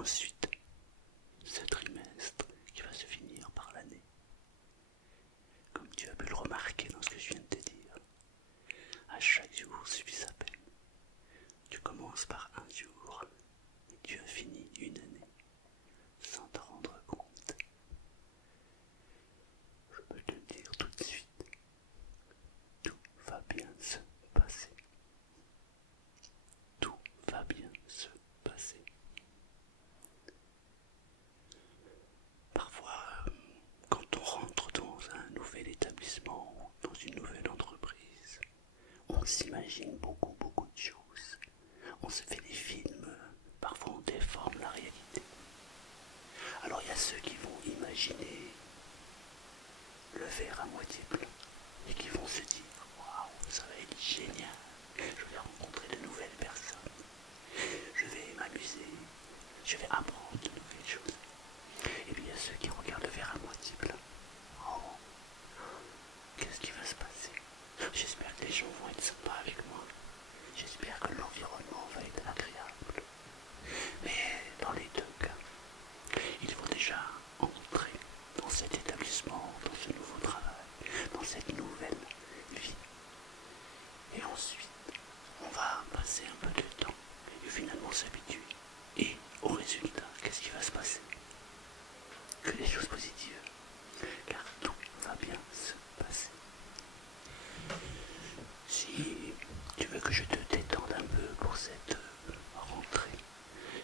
ensuite, ce trimestre qui va se finir par l'année. Comme tu as pu le remarquer dans ce que je viens de te dire, à chaque jour suffit sa peine. Tu commences par un jour et tu as fini une année sans te rendre compte. Je peux te le dire tout de suite, tout va bien se passer. Tout va bien se passer. Parfois, quand on rentre dans un nouvel établissement ou dans une nouvelle entreprise, on s'imagine beaucoup de choses. On se fait des films, parfois on déforme la réalité. Alors il y a ceux qui vont imaginer le verre à moitié plein et qui vont se dire waouh, ça va être génial, je vais rencontrer de nouvelles personnes, je vais m'amuser, je vais apprendre de nouvelles choses. Et puis il y a ceux qui regardent le verre à moitié plein. Oh, qu'est-ce qui va se passer? J'espère que les gens vont être sympas avec moi. J'espère que l'environnement va être agréable. Mais dans les deux cas, il faut déjà entrer dans cet établissement, dans ce nouveau travail, dans cette nouvelle vie. Et ensuite, on va passer un peu de temps et finalement s'habituer. Et au résultat, qu'est-ce qui va se passer? Que des choses positives, car tout va bien se passer. Si tu veux que je te détende un peu pour cette rentrée,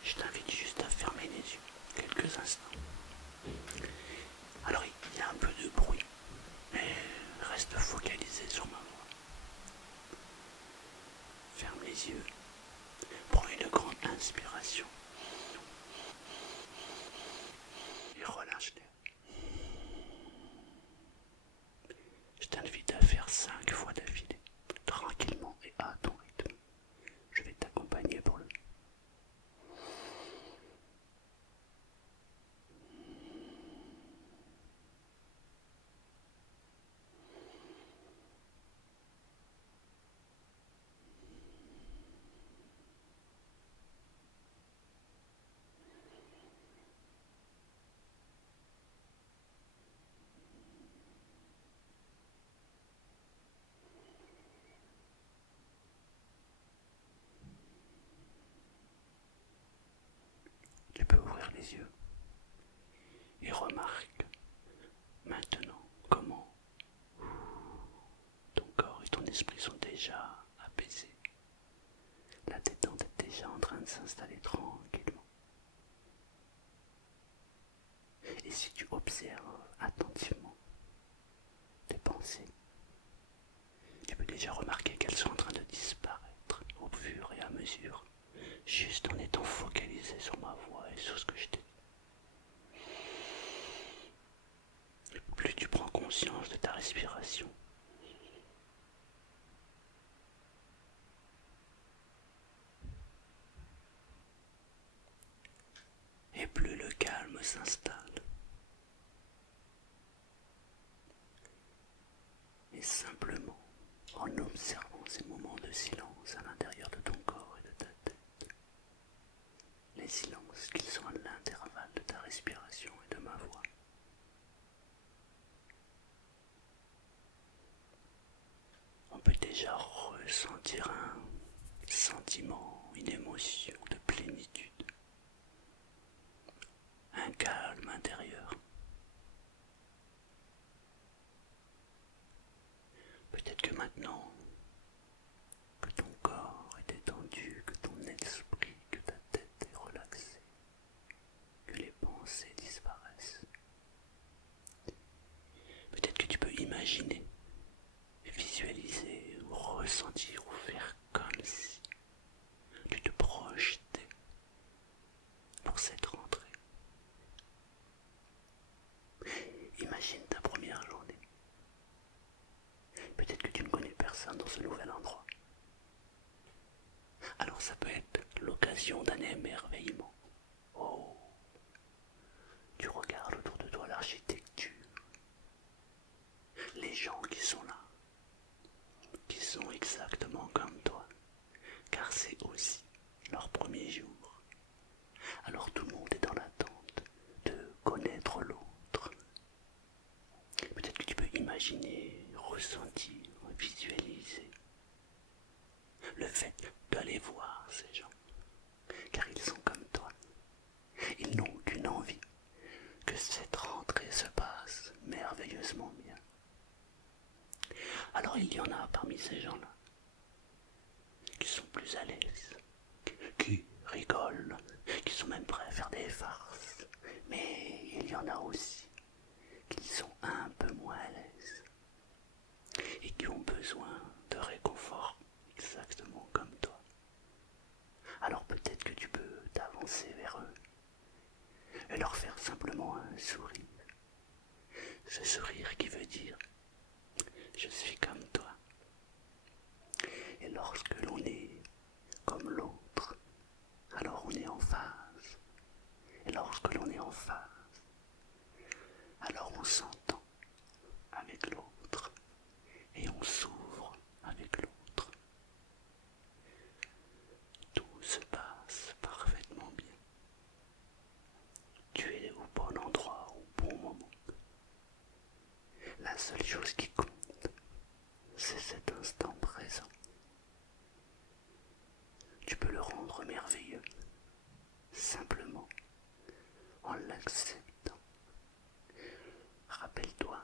je t'invite juste à fermer les yeux quelques instants. Alors il y a un peu de bruit, mais reste focalisé sur ma voix. Ferme les yeux, prends une grande inspiration et relâche-les. Je t'invite à faire 5 fois d'affilée, tranquillement et à ton rythme. Je vais t'accompagner pour le... Tu peux ouvrir les yeux et remarque maintenant comment ton corps et ton esprit sont déjà apaisés. La détente est déjà en train de s'installer tranquillement. Et si tu observes attentivement tes pensées, tu peux déjà remarquer qu'elles sont en train de disparaître au fur et à mesure, juste en étant focalisé sur ma voix et sur ce que je t'ai dit. Plus tu prends conscience de ta respiration, et plus le calme s'installe. Et simplement, en observant ces moments de silence à l'intérieur de ton corps et de ta tête, les silences qui sont à l'intervalle de ta respiration et de ma voix, on peut déjà ressentir un sentiment, une émotion de plénitude, un calme intérieur. Peut-être que maintenant que ton corps est détendu, que ton esprit, que ta tête est relaxée, que les pensées disparaissent, peut-être que tu peux imaginer, visualiser ou ressentir ou faire comme si tu te projetais pour cette rentrée. Imagine ta première journée. Peut-être que tu ne connais personne dans ce nouvel endroit. Alors ça peut être l'occasion d'un émerveillement. Oh, tu regardes autour de toi l'architecture, les gens qui sont là, qui sont exactement comme toi, car c'est aussi leur premier jour. Alors tout le monde est dans l'attente de connaître l'autre. Peut-être que tu peux imaginer, ressentir, visualiser le fait d'aller voir ces gens, car ils sont comme toi. Ils n'ont qu'une envie, que cette rentrée se passe merveilleusement bien. Alors il y en a parmi ces gens-là qui sont plus à l'aise, qui rigolent, qui sont même prêts à faire des farces. Mais il y en a aussi qui sont un peu moins à l'aise et qui ont besoin de réconfort, exactement comme toi. Alors peut-être que tu peux t'avancer vers eux et leur faire simplement un sourire. Ce sourire qui veut dire je suis comme toi. Et lorsque l'on est comme l'autre, alors on est en phase. Et lorsque l'on est en phase, alors on s'entend avec l'autre et on s'ouvre avec l'autre. Tout se passe parfaitement bien. Tu es au bon endroit au bon moment. La seule chose qui compte, c'est cet instant présent. Tu peux le rendre merveilleux, simplement en l'acceptant. Rappelle-toi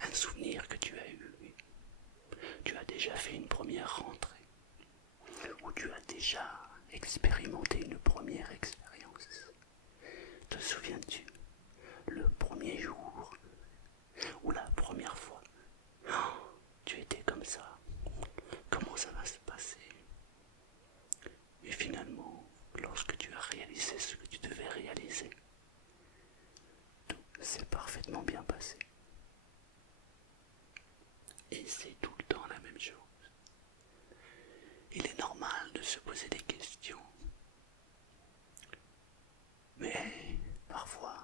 un souvenir que tu as eu. Tu as déjà fait une première rentrée, ou tu as déjà expérimenté une première expérience. Te souviens-tu, le premier jour, ou la première fois, tu étais comme ça, comment ça va se passer? Et finalement, lorsque tu as réalisé ce que tu devais réaliser, tout s'est parfaitement bien passé. Et c'est tout le temps la même chose. Il est normal de se poser des questions. Mais parfois,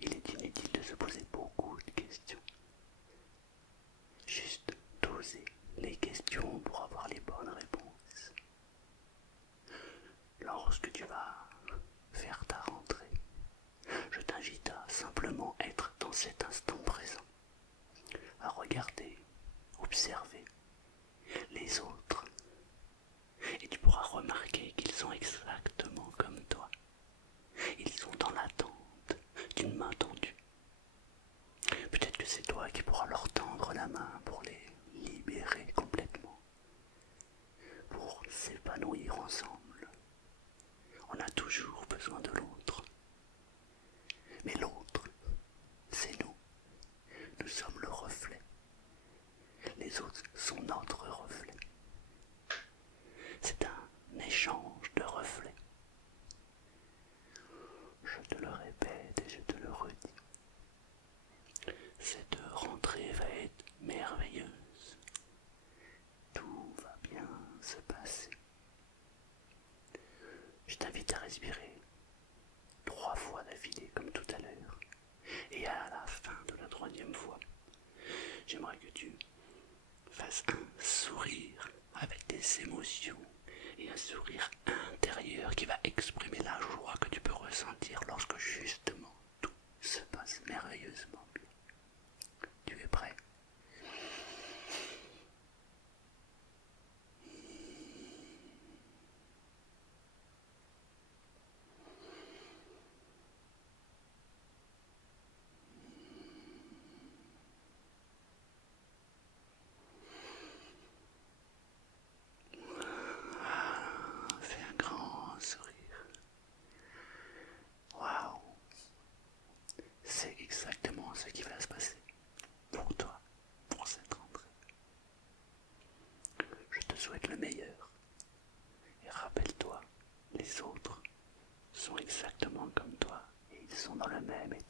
il est inutile de se poser beaucoup de questions. Juste d'oser les questions pour avoir les bonnes réponses. Lorsque tu vas faire ta rentrée, je t'invite à simplement être dans cet instant présent, à regarder, observer les autres, et tu pourras remarquer qu'ils sont exactement comme toi. Ils sont dans l'attente d'une main tendue. Peut-être que c'est toi qui pourras leur tendre la main pour les libérer complètement, pour s'épanouir ensemble. On a toujours besoin de l'autre. Mais l'autre, c'est nous. Nous sommes le reflet. Les autres sont notre reflet. C'est un échange de reflets. Je te le répète et je te le redis. Cette rentrée va être merveilleuse. Tout va bien se passer. Je t'invite à respirer 3 fois d'affilée comme tout à l'heure. Et à la fin de la 3e fois, j'aimerais que tu fasses un sourire avec des émotions et un sourire intérieur qui va exprimer la joie que tu peux ressentir lorsque justement tout se passe merveilleusement bien. Tu es prêt? Fais un grand sourire. Waouh! C'est exactement ce qui va se passer pour toi, pour cette rentrée. Je te souhaite le meilleur. Et rappelle-toi, les autres sont exactement comme toi et ils sont dans le même état